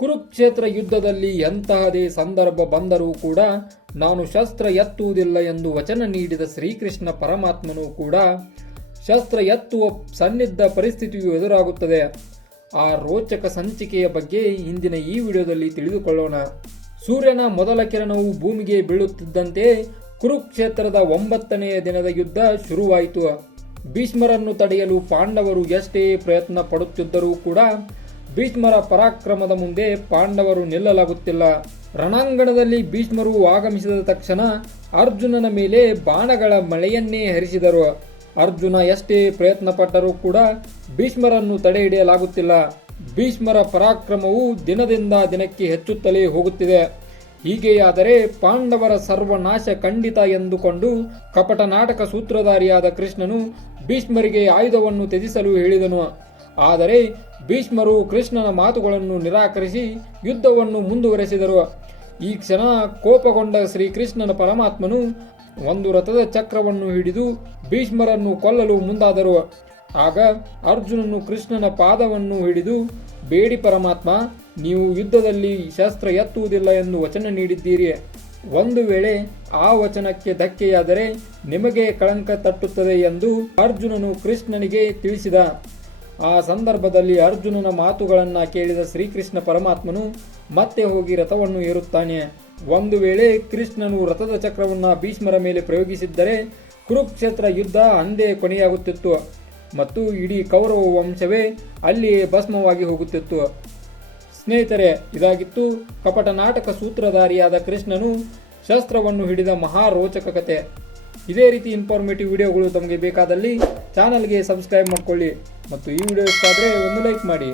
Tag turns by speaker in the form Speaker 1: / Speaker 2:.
Speaker 1: ಕುರುಕ್ಷೇತ್ರ ಯುದ್ಧದಲ್ಲಿ ಎಂತಹದೇ ಸಂದರ್ಭ ಬಂದರೂ ಕೂಡ ನಾನು ಶಸ್ತ್ರ ಎತ್ತುವುದಿಲ್ಲ ಎಂದು ವಚನ ನೀಡಿದ ಶ್ರೀಕೃಷ್ಣ ಪರಮಾತ್ಮನು ಕೂಡ ಶಸ್ತ್ರ ಎತ್ತುವ ಸನ್ನಿದ್ಧ ಪರಿಸ್ಥಿತಿಯು ಎದುರಾಗುತ್ತದೆ. ಆ ರೋಚಕ ಸಂಚಿಕೆಯ ಬಗ್ಗೆ ಇಂದಿನ ಈ ವಿಡಿಯೋದಲ್ಲಿ ತಿಳಿದುಕೊಳ್ಳೋಣ. ಸೂರ್ಯನ ಮೊದಲ ಕಿರಣವು ಭೂಮಿಗೆ ಬೀಳುತ್ತಿದ್ದಂತೆ ಕುರುಕ್ಷೇತ್ರದ ಒಂಬತ್ತನೆಯ ದಿನದ ಯುದ್ಧ ಶುರುವಾಯಿತು. ಭೀಷ್ಮರನ್ನು ತಡೆಯಲು ಪಾಂಡವರು ಎಷ್ಟೇ ಪ್ರಯತ್ನ ಪಡುತ್ತಿದ್ದರೂ ಕೂಡ ಭೀಷ್ಮರ ಪರಾಕ್ರಮದ ಮುಂದೆ ಪಾಂಡವರು ನಿಲ್ಲಲಾಗುತ್ತಿಲ್ಲ. ರಣಾಂಗಣದಲ್ಲಿ ಭೀಷ್ಮರು ಆಗಮಿಸಿದ ತಕ್ಷಣ ಅರ್ಜುನನ ಮೇಲೆ ಬಾಣಗಳ ಮಳೆಯನ್ನೇ ಹರಿಸಿದರು. ಅರ್ಜುನ ಎಷ್ಟೇ ಪ್ರಯತ್ನ ಪಟ್ಟರೂ ಕೂಡ ಭೀಷ್ಮರನ್ನು ತಡೆ ಹಿಡಿಯಲಾಗುತ್ತಿಲ್ಲ. ಭೀಷ್ಮರ ಪರಾಕ್ರಮವು ದಿನದಿಂದ ದಿನಕ್ಕೆ ಹೆಚ್ಚುತ್ತಲೇ ಹೋಗುತ್ತಿದೆ. ಹೀಗೆಯಾದರೆ ಪಾಂಡವರ ಸರ್ವನಾಶ ಖಂಡಿತ ಎಂದುಕೊಂಡು ಕಪಟ ನಾಟಕ ಸೂತ್ರಧಾರಿಯಾದ ಕೃಷ್ಣನು ಭೀಷ್ಮರಿಗೆ ಆಯುಧವನ್ನು ತ್ಯಜಿಸಲು ಹೇಳಿದನು. ಆದರೆ ಭೀಷ್ಮರು ಕೃಷ್ಣನ ಮಾತುಗಳನ್ನು ನಿರಾಕರಿಸಿ ಯುದ್ಧವನ್ನು ಮುಂದುವರೆಸಿದರು. ಈ ಕ್ಷಣ ಕೋಪಗೊಂಡ ಶ್ರೀಕೃಷ್ಣನ ಪರಮಾತ್ಮನು ಒಂದು ರಥದ ಚಕ್ರವನ್ನು ಹಿಡಿದು ಭೀಷ್ಮರನ್ನು ಕೊಲ್ಲಲು ಮುಂದಾದರು. ಆಗ ಅರ್ಜುನನು ಕೃಷ್ಣನ ಪಾದವನ್ನು ಹಿಡಿದು, ಬೇಡಿ ಪರಮಾತ್ಮ, ನೀವು ಯುದ್ಧದಲ್ಲಿ ಶಸ್ತ್ರ ಎತ್ತುವುದಿಲ್ಲ ಎಂದು ವಚನ ನೀಡಿದ್ದೀರಿ. ಒಂದು ವೇಳೆ ಆ ವಚನಕ್ಕೆ ಧಕ್ಕೆಯಾದರೆ ನಿಮಗೆ ಕಳಂಕ ತಟ್ಟುತ್ತದೆ ಎಂದು ಅರ್ಜುನನು ಕೃಷ್ಣನಿಗೆ ತಿಳಿಸಿದ. ಆ ಸಂದರ್ಭದಲ್ಲಿ ಅರ್ಜುನನ ಮಾತುಗಳನ್ನು ಕೇಳಿದ ಶ್ರೀಕೃಷ್ಣ ಪರಮಾತ್ಮನು ಮತ್ತೆ ಹೋಗಿ ರಥವನ್ನು ಏರುತ್ತಾನೆ. ಒಂದು ವೇಳೆ ಕೃಷ್ಣನು ರಥದ ಚಕ್ರವನ್ನು ಭೀಷ್ಮರ ಮೇಲೆ ಪ್ರಯೋಗಿಸಿದ್ದರೆ ಕುರುಕ್ಷೇತ್ರ ಯುದ್ಧ ಅಂದೇ ಕೊನೆಯಾಗುತ್ತಿತ್ತು. ಮತ್ತು ಇಡೀ ಕೌರವ ವಂಶವೇ ಅಲ್ಲಿಯೇ ಭಸ್ಮವಾಗಿ ಹೋಗುತ್ತಿತ್ತು. ಸ್ನೇಹಿತರೆ, ಇದಾಗಿತ್ತು ಕಪಟ ನಾಟಕ ಸೂತ್ರಧಾರಿಯಾದ ಕೃಷ್ಣನು ಶಸ್ತ್ರವನ್ನು ಹಿಡಿದ ಮಹಾ ರೋಚಕ ಕತೆ. ಇದೇ ರೀತಿ ಇನ್ಫಾರ್ಮೇಟಿವ್ ವಿಡಿಯೋಗಳು ತಮಗೆ ಬೇಕಾದಲ್ಲಿ ಚಾನಲ್ಗೆ ಸಬ್ಸ್ಕ್ರೈಬ್ ಮಾಡ್ಕೊಳ್ಳಿ. ಮತ್ತು ಈ ವಿಡಿಯೋ ಇಷ್ಟ ಆದರೆ ಒಂದು ಲೈಕ್ ಮಾಡಿ.